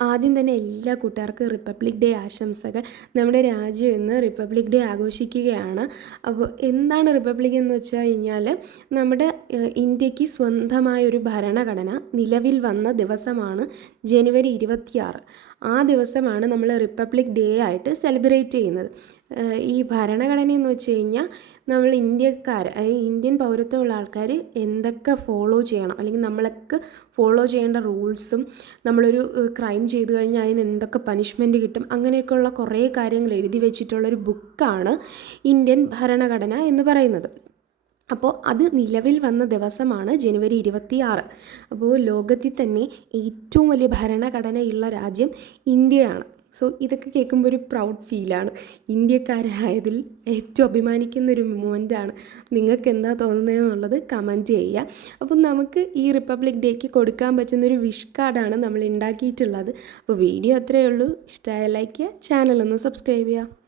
ആദ്യം തന്നെ എല്ലാ കൂട്ടുകാർക്കും റിപ്പബ്ലിക് ഡേ ആശംസകൾ. നമ്മുടെ രാജ്യം ഇന്ന് റിപ്പബ്ലിക് ഡേ ആഘോഷിക്കുകയാണ്. അപ്പോൾ എന്താണ് റിപ്പബ്ലിക് എന്ന് വെച്ച് കഴിഞ്ഞാൽ നമ്മുടെ ഇന്ത്യക്ക് സ്വന്തമായൊരു ഭരണഘടന നിലവിൽ വന്ന ദിവസമാണ് ജനുവരി 26. ആ ദിവസമാണ് നമ്മൾ റിപ്പബ്ലിക് ഡേ ആയിട്ട് സെലിബ്രേറ്റ് ചെയ്യുന്നത്. ഈ ഭരണഘടന എന്ന് വെച്ച് കഴിഞ്ഞാൽ നമ്മൾ ഇന്ത്യക്കാർ, അതായത് ഇന്ത്യൻ പൗരത്വമുള്ള ആൾക്കാർ എന്തൊക്കെ ഫോളോ ചെയ്യണം, അല്ലെങ്കിൽ നമ്മളൊക്കെ ഫോളോ ചെയ്യേണ്ട റൂൾസും, നമ്മളൊരു ക്രൈം ചെയ്തു കഴിഞ്ഞാൽ അതിന് എന്തൊക്കെ പനിഷ്മെൻറ്റ് കിട്ടും, അങ്ങനെയൊക്കെയുള്ള കുറേ കാര്യങ്ങൾ എഴുതി വെച്ചിട്ടുള്ളൊരു ബുക്കാണ് ഇന്ത്യൻ ഭരണഘടന എന്ന് പറയുന്നത്. അപ്പോൾ അത് നിലവിൽ വന്ന ദിവസമാണ് ജനുവരി 26. അപ്പോൾ ലോകത്തിൽ തന്നെ ഏറ്റവും വലിയ ഭരണഘടനയുള്ള രാജ്യം ഇന്ത്യയാണ്. സോ ഇതൊക്കെ കേൾക്കുമ്പോൾ ഒരു പ്രൗഡ് ഫീലാണ്. ഇന്ത്യക്കാരായതിൽ ഏറ്റവും അഭിമാനിക്കുന്നൊരു മൊമെൻ്റാണ്. നിങ്ങൾക്ക് എന്താ തോന്നുന്നതെന്നുള്ളത് കമൻറ്റ് ചെയ്യുക. അപ്പം നമുക്ക് ഈ റിപ്പബ്ലിക് ഡേക്ക് കൊടുക്കാൻ പറ്റുന്നൊരു വിഷ് കാർഡാണ് നമ്മൾ ഉണ്ടാക്കിയിട്ടുള്ളത്. അപ്പോൾ വീഡിയോ അത്രയേ ഉള്ളൂ. ഇഷ്ടമായ ലൈക്ക് ചെയ്യുക, ചാനലൊന്ന് സബ്സ്ക്രൈബ് ചെയ്യുക.